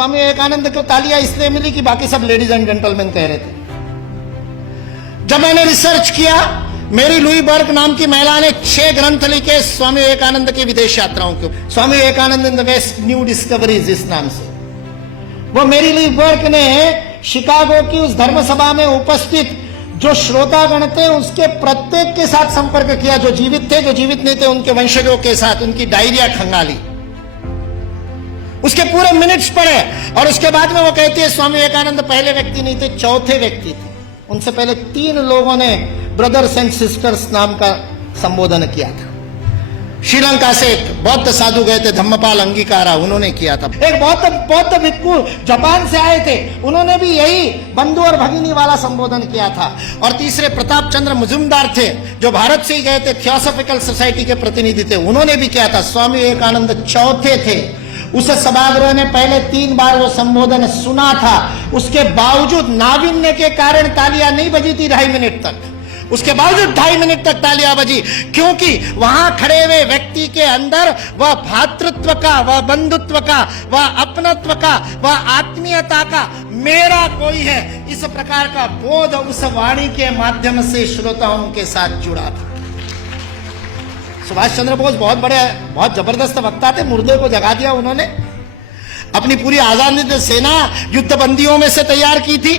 स्वामी विवेकानंद को तालियां इसलिए मिली कि बाकी सब लेडीज एंड जेंटलमैन कह रहे थे। जब मैंने रिसर्च किया, मेरी लुई बर्ग नाम की महिला ने 6 ग्रंथ लिखे स्वामी विवेकानंद की विदेश यात्राओं के, Swami Vivekananda in the West new discoveries इस नाम से। वो मेरी लुई बर्ग ने शिकागो की उस धर्म सभा में उपस्थित जो श्रोतागण थे उसके प्रत्येक के साथ संपर्क किया, जो जीवित थे, जो जीवित नहीं थे उनके वंशजों के साथ, उनकी डायरिया खंगाली, उसके पूरे मिनट्स पढ़े। और उसके बाद में वो कहती है स्वामी विवेकानंद पहले व्यक्ति नहीं थे, चौथे व्यक्ति थे। उनसे पहले 3 लोगों ने ब्रदर्स एंड सिस्टर्स नाम का संबोधन किया था। श्रीलंका से एक बौद्ध साधु गए थे, धम्मपाल अंगीकारा, उन्होंने किया था। एक बौद्ध भिक्खु जापान से आए थे, उन्होंने भी यही बंधु और भगिनी वाला संबोधन किया था। और तीसरे प्रताप चंद्र मजुमदार थे, जो भारत से ही गए थे, थियोसॉफिकल सोसाइटी के प्रतिनिधि थे, उन्होंने भी किया था। स्वामी विवेकानंद चौथे थे। उस सभागृह ने पहले 3 बार वो संबोधन सुना था, उसके बावजूद नाविन्य के कारण तालियां नहीं बजी थी 2.5 मिनट तक। उसके बावजूद 2.5 मिनट तक तालियां बजी, क्योंकि वहां खड़े हुए व्यक्ति के अंदर वह भातृत्व का, वह बंधुत्व का, वह अपनत्व का, वह आत्मीयता का, मेरा कोई है, इस प्रकार का बोध उस वाणी के माध्यम से श्रोताओं के साथ जुड़ा था। सुभाष चंद्र बोस बहुत जबरदस्त वक्ता थे, मुर्दे को जगा दिया उन्होंने। अपनी पूरी आजादी सेना युद्धबंदियों में से तैयार की थी।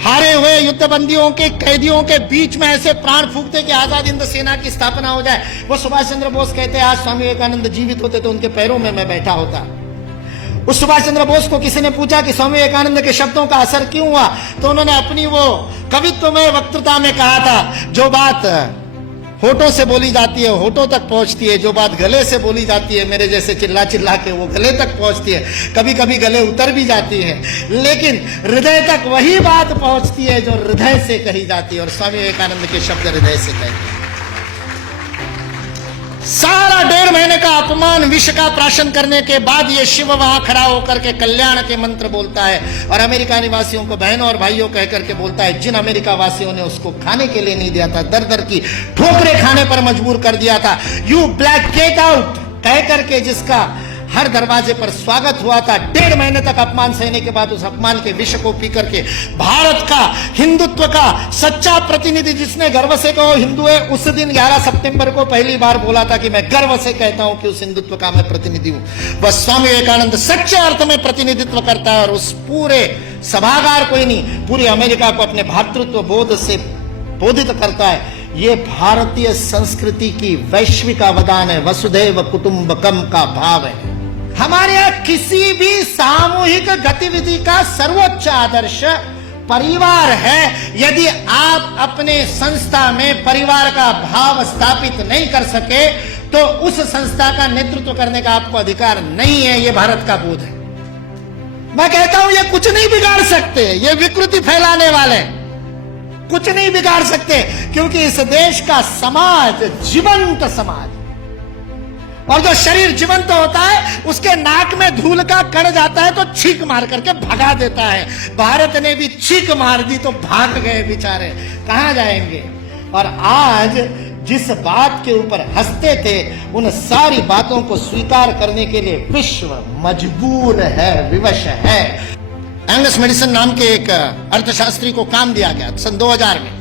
हारे हुए युद्धबंदियों के कैदियों के बीच में ऐसे प्राण फूंकते कि आजाद हिंद सेना की स्थापना हो जाए। वो सुभाष चंद्र बोस कहते हैं, आज स्वामी विवेकानंद जीवित होते तो उनके पैरों में मैं बैठा होता। उस सुभाष चंद्र बोस को किसी ने पूछा कि स्वामी विवेकानंद के शब्दों का असर क्यों हुआ, तो उन्होंने अपनी वो कवित्वमय वक्तृता में कहा था, जो बात होठों से बोली जाती है होठों तक पहुंचती है, जो बात गले से बोली जाती है मेरे जैसे चिल्ला चिल्ला के वो गले तक पहुंचती है, कभी कभी गले उतर भी जाती है, लेकिन हृदय तक वही बात पहुंचती है जो हृदय से कही जाती है। और स्वामी विवेकानंद के शब्द हृदय से कहते हैं। सारा 1.5 महीने का अपमान विष का प्राशन करने के बाद ये शिव वहां खड़ा होकर के कल्याण के मंत्र बोलता है और अमेरिका निवासियों को बहनों और भाइयों कह करके बोलता है, जिन अमेरिका वासियों ने उसको खाने के लिए नहीं दिया था, दर दर की ठोकरें खाने पर मजबूर कर दिया था, यू ब्लैक गेट आउट कह करके जिसका हर दरवाजे पर स्वागत हुआ था, 1.5 महीने तक अपमान सहने के बाद उस अपमान के विष को पी करके भारत का हिंदुत्व का सच्चा प्रतिनिधि जिसने गर्व से कहो हिंदू है, उस दिन 11 सितंबर को पहली बार बोला था कि मैं गर्व से कहता हूं कि उस हिंदुत्व का मैं प्रतिनिधि हूं। बस स्वामी विवेकानंद सच्चे अर्थ में प्रतिनिधित्व करता है और उस पूरे सभागार को ही नहीं, पूरी अमेरिका को अपने भातृत्व बोध से बोधित करता है। ये भारतीय संस्कृति की वैश्विक अवदान है, वसुधैव कुटुंबकम का भाव है। हमारे यहां किसी भी सामूहिक गतिविधि का सर्वोच्च आदर्श परिवार है। यदि आप अपने संस्था में परिवार का भाव स्थापित नहीं कर सके तो उस संस्था का नेतृत्व करने का आपको अधिकार नहीं है। यह भारत का बोध है। मैं कहता हूं ये कुछ नहीं बिगाड़ सकते, ये विकृति फैलाने वाले कुछ नहीं बिगाड़ सकते, क्योंकि इस देश का समाज जीवंत समाज, और जो शरीर जीवंत होता है उसके नाक में धूल का कण जाता है तो छींक मार करके भगा देता है। भारत ने भी छींक मार दी तो भाग गए बेचारे, कहां जाएंगे। और आज जिस बात के ऊपर हंसते थे उन सारी बातों को स्वीकार करने के लिए विश्व मजबूर है, विवश है। एंगस मेडिसन नाम के एक अर्थशास्त्री को काम दिया गया सन 2000 में।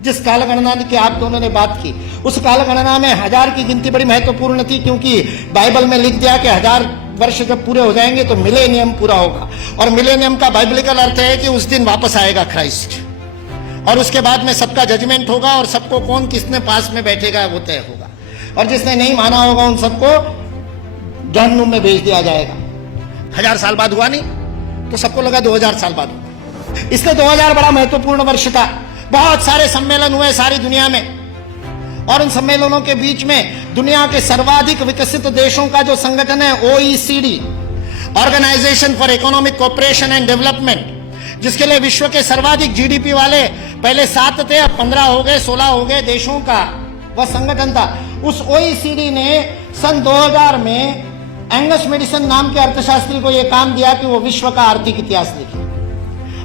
जिस कालगणना की आप दोनों ने बात की, उस कालगणना में 1000 की गिनती बड़ी महत्वपूर्ण थी, क्योंकि बाइबल में लिख दिया कि 1000 वर्ष जब पूरे हो जाएंगे तो मिलेनियम पूरा होगा। और मिलेनियम का बाइबलिकल अर्थ है कि उस दिन वापस आएगा क्राइस्ट, और उसके बाद में सबका जजमेंट होगा और सबको कौन किसने पास में बैठेगा वो तय होगा, और जिसने नहीं माना होगा उन सबको जहन्नुम में भेज दिया जाएगा। 1000 साल बाद हुआ नहीं तो सबको लगा 2000 साल बाद हुआ। इसलिए 2000 बड़ा महत्वपूर्ण वर्ष था। बहुत सारे सम्मेलन हुए सारी दुनिया में, और उन सम्मेलनों के बीच में दुनिया के सर्वाधिक विकसित देशों का जो संगठन है OECD, organisation for economic cooperation and development, जिसके लिए विश्व के सर्वाधिक GDP वाले पहले 7 थे, अब 15 हो गए, 16 हो गए देशों का वह संगठन था। उस OECD ने सन 2000 में एंगस मेडिसन नाम के अर्थशास्त्री को यह काम दिया कि वो विश्व का आर्थिक इतिहास लिखे।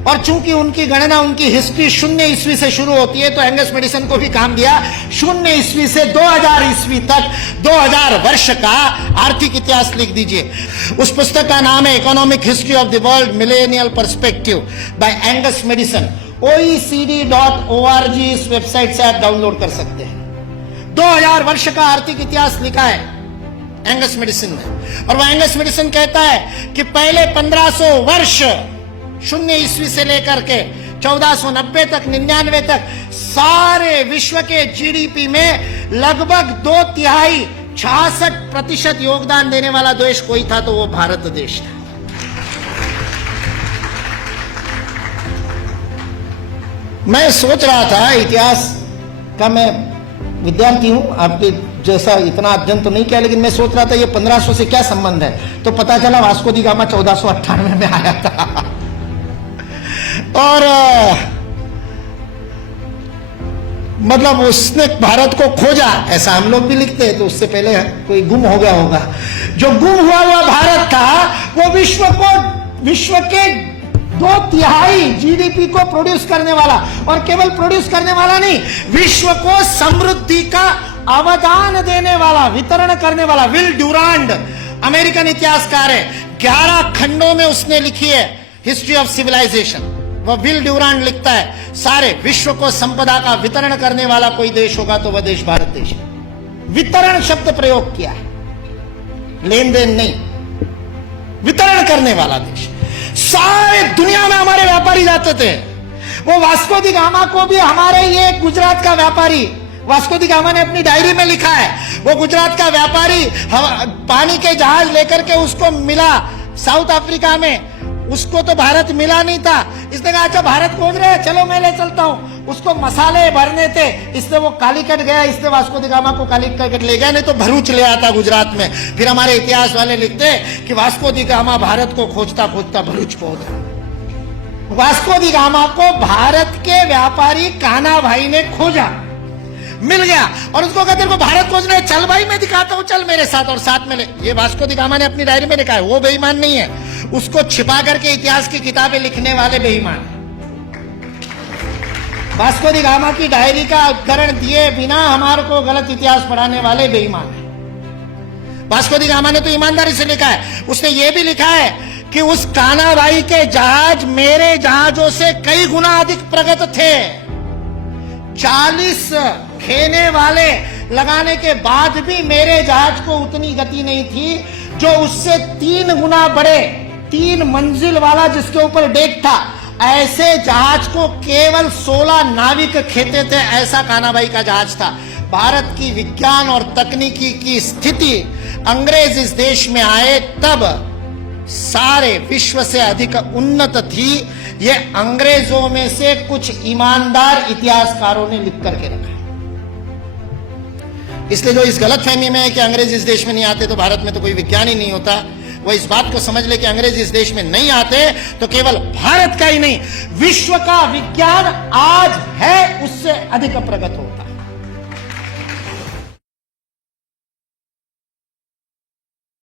और चूंकि उनकी गणना, उनकी हिस्ट्री 0 ईस्वी से शुरू होती है, तो एंगस मेडिसन को भी काम दिया 0 ईस्वी से 2000 ईस्वी तक 2000 वर्ष का आर्थिक इतिहास लिख दीजिए। उस पुस्तक का नाम है economic history of the world millennial perspective by Angus Maddison. OECD.org इस वेबसाइट से आप डाउनलोड कर सकते हैं। 2000 वर्ष का आर्थिक इतिहास लिखा है एंगस मेडिसन ने। और वह एंगस मेडिसन कहता है कि पहले 1500 वर्ष 0 ईस्वी से लेकर के 1490 तक 99 तक सारे विश्व के जीडीपी में लगभग 2/3 66% योगदान देने वाला देश कोई था तो वो भारत देश था। मैं सोच रहा था, इतिहास का मैं विद्यार्थी हूं, आपके जैसा इतना अध्ययन तो नहीं किया, लेकिन मैं सोच रहा था ये 1500 से क्या संबंध है। तो पता चला वास्को दी गामा 1498 में आया था। और मतलब उसने भारत को खोजा, ऐसा हम लोग भी लिखते हैं, तो उससे पहले कोई गुम हो गया होगा। जो गुम हुआ भारत था वो विश्व के 2/3 जीडीपी को प्रोड्यूस करने वाला, और केवल प्रोड्यूस करने वाला नहीं, विश्व को समृद्धि का अवदान देने वाला, वितरण करने वाला। विल ड्यूरांड अमेरिकन इतिहासकार है, 11 खंडों में उसने लिखी है हिस्ट्री ऑफ सिविलाइजेशन। वह विल ड्यूरांड लिखता है सारे विश्व को संपदा का वितरण करने वाला कोई देश होगा तो वह देश भारत देश है। वितरण शब्द प्रयोग किया है, लेन देन नहीं, वितरण करने वाला देश। सारे दुनिया में हमारे व्यापारी जाते थे। वो वास्को दी गामा को भी हमारे ये गुजरात का व्यापारी, वास्को दी गामा ने अपनी डायरी में लिखा है, वो गुजरात का व्यापारी पानी के जहाज लेकर के उसको मिला साउथ अफ्रीका में। उसको तो भारत मिला नहीं था। इसने कहा अच्छा भारत खोज रहे हैं, चलो मैं ले चलता हूं। उसको मसाले भरने थे, इसलिए वो कालीकट गया, इसलिए वास्को दी गामा को कालीकट ले गया, नहीं तो भरूच ले आता गुजरात में। फिर हमारे इतिहास वाले लिखते कि वास्को दी गामा भारत को खोजता खोजता भरूच पहुंच गया। वास्को दी गामा को भारत के व्यापारी कान्हा भाई ने खोजा, मिल गया, और उसको कहते को भारत खोजने, चल भाई मैं दिखाता हूं, चल मेरे साथ, और साथ में ले। ये वास्को दी गामा ने अपनी डायरी में लिखा है, वो बेईमान नहीं है, उसको छिपा करके इतिहास की किताबें लिखने वाले बेईमान। वास्को दी गामा की डायरी का उद्धरण दिए बिना हमारे को गलत इतिहास पढ़ाने वाले बेईमान है। वास्को दी गामा ने तो ईमानदारी से लिखा है। उसने ये भी लिखा है कि उस कान्हा भाई के जहाज मेरे जहाजों से कई गुना अधिक प्रगत थे। 40 खेने वाले लगाने के बाद भी मेरे जहाज को उतनी गति नहीं थी जो उससे 3 गुना बड़े, 3 मंजिल वाला जिसके ऊपर डेक था, ऐसे जहाज को केवल 16 नाविक खेते थे। ऐसा कान्हा भाई का जहाज था। भारत की विज्ञान और तकनीकी की स्थिति अंग्रेज इस देश में आए तब सारे विश्व से अधिक उन्नत थी। ये अंग्रेजों में से कुछ ईमानदार इतिहासकारों ने लिख करके रखा। इसलिए जो इस गलतफहमी में है कि अंग्रेज इस देश में नहीं आते तो भारत में तो कोई विज्ञान ही नहीं होता, वो इस बात को समझ ले कि अंग्रेज इस देश में नहीं आते तो केवल भारत का ही नहीं, विश्व का विज्ञान आज है उससे अधिक प्रगत होता।